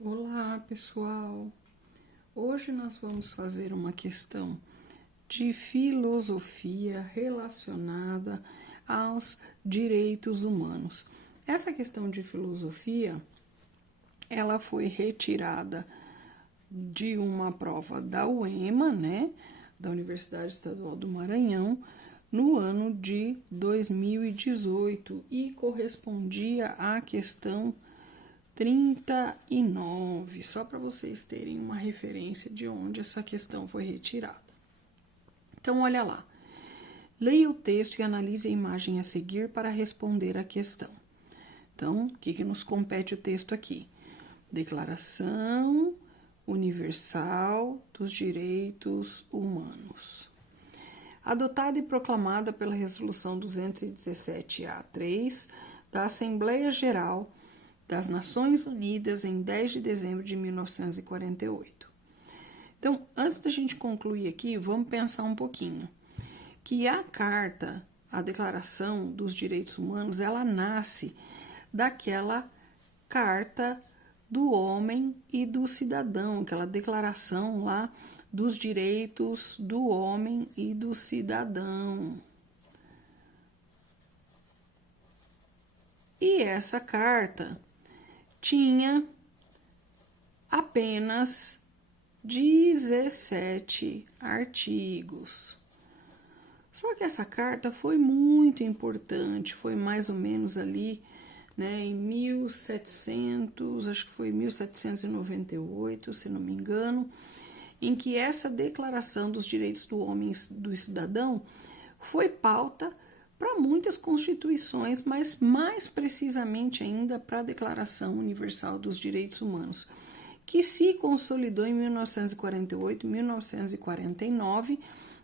Olá, pessoal! Hoje nós vamos fazer uma questão de filosofia relacionada aos direitos humanos. Essa questão de filosofia, ela foi retirada de uma prova da UEMA, né, da Universidade Estadual do Maranhão, no ano de 2018 e correspondia à questão 39, só para vocês terem uma referência de onde essa questão foi retirada. Então, olha lá. Leia o texto e analise a imagem a seguir para responder à questão. Então, o que nos compete o texto aqui? Declaração Universal dos Direitos Humanos. Adotada e proclamada pela Resolução 217-A3 da Assembleia Geral das Nações Unidas em 10 de dezembro de 1948. Então, antes da gente concluir aqui, vamos pensar um pouquinho. Que a Carta, a Declaração dos Direitos Humanos, ela nasce daquela Carta do Homem e do Cidadão, aquela declaração lá dos direitos do homem e do cidadão. E essa carta tinha apenas 17 artigos. Só que essa carta foi muito importante, foi mais ou menos ali, né, em 1700, acho que foi 1798, se não me engano, em que essa Declaração dos Direitos do Homem e do Cidadão foi pauta para muitas constituições, mas mais precisamente ainda para a Declaração Universal dos Direitos Humanos, que se consolidou em 1948 e 1949,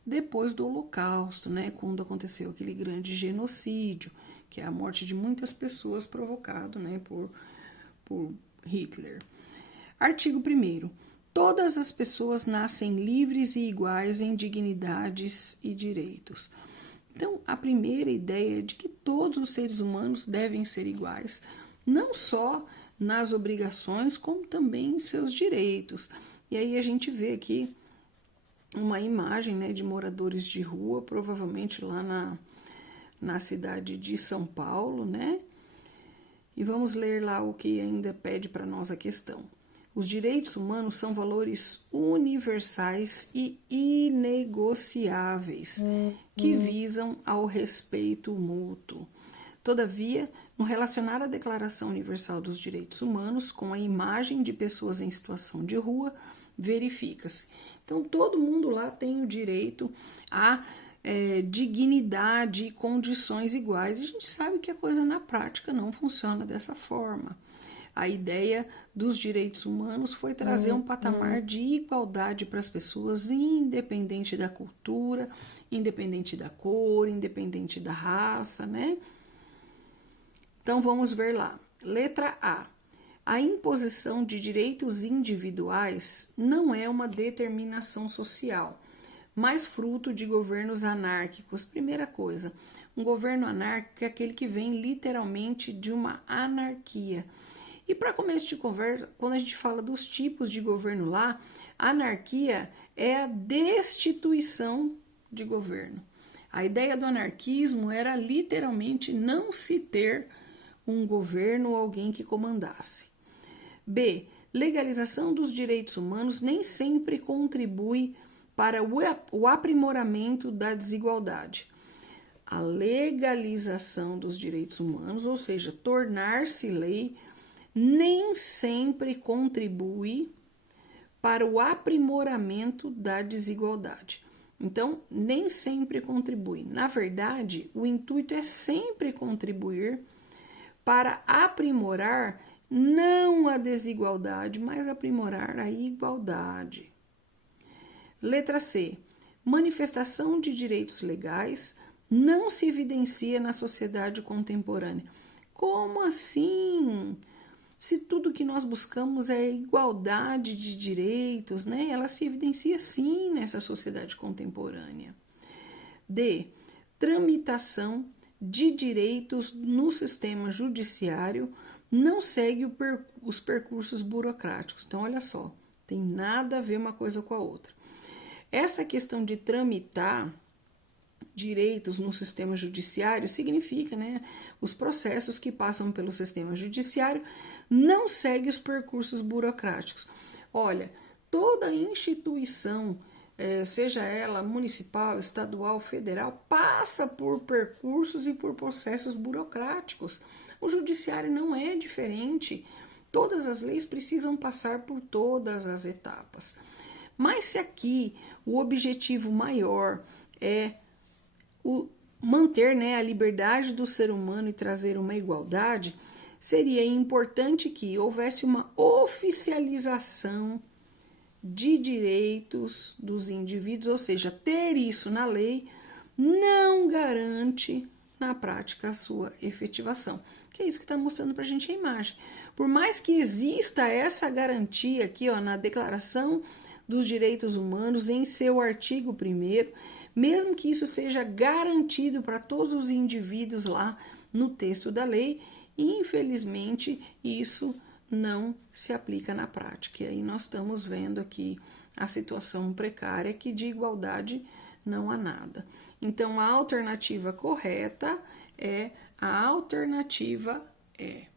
depois do Holocausto, né, quando aconteceu aquele grande genocídio, que é a morte de muitas pessoas provocado, né, por Hitler. Artigo 1º. Todas as pessoas nascem livres e iguais em dignidades e direitos. Então, a primeira ideia é de que todos os seres humanos devem ser iguais, não só nas obrigações, como também em seus direitos. E aí a gente vê aqui uma imagem, né, de moradores de rua, provavelmente lá na cidade de São Paulo, né? E vamos ler lá o que ainda pede para nós a questão. Os direitos humanos são valores universais e inegociáveis que visam ao respeito mútuo. Todavia, no relacionar a Declaração Universal dos Direitos Humanos com a imagem de pessoas em situação de rua, verifica-se. Então, todo mundo lá tem o direito a dignidade e condições iguais. E a gente sabe que a coisa na prática não funciona dessa forma. A ideia dos direitos humanos foi trazer um patamar de igualdade para as pessoas, independente da cultura, independente da cor, independente da raça, né? Então vamos ver lá. Letra A. A imposição de direitos individuais não é uma determinação social, mas fruto de governos anárquicos. Primeira coisa, um governo anárquico é aquele que vem literalmente de uma anarquia. E para começo de conversa, quando a gente fala dos tipos de governo lá, a anarquia é a destituição de governo. A ideia do anarquismo era literalmente não se ter um governo ou alguém que comandasse. B. Legalização dos direitos humanos nem sempre contribui para o aprimoramento da desigualdade. A legalização dos direitos humanos, ou seja, tornar-se lei, nem sempre contribui para o aprimoramento da desigualdade. Então, nem sempre contribui. Na verdade, o intuito é sempre contribuir para aprimorar não a desigualdade, mas aprimorar a igualdade. Letra C. Manifestação de direitos legais não se evidencia na sociedade contemporânea. Como assim? Se tudo que nós buscamos é igualdade de direitos, né? Ela se evidencia sim nessa sociedade contemporânea. D. Tramitação de direitos no sistema judiciário não segue os percursos burocráticos. Então, olha só, tem nada a ver uma coisa com a outra. Essa questão de tramitar direitos no sistema judiciário significa, né, os processos que passam pelo sistema judiciário não seguem os percursos burocráticos. Olha, toda instituição, seja ela municipal, estadual, federal, passa por percursos e por processos burocráticos. O judiciário não é diferente. Todas as leis precisam passar por todas as etapas. Mas se aqui o objetivo maior é manter, né, a liberdade do ser humano e trazer uma igualdade, seria importante que houvesse uma oficialização de direitos dos indivíduos, ou seja, ter isso na lei não garante na prática a sua efetivação. Que é isso que está mostrando para a gente a imagem. Por mais que exista essa garantia aqui, ó, na Declaração dos Direitos Humanos, em seu artigo 1º, mesmo que isso seja garantido para todos os indivíduos lá no texto da lei, infelizmente isso não se aplica na prática. E aí nós estamos vendo aqui a situação precária, que de igualdade não há nada. Então, a alternativa correta é a alternativa E.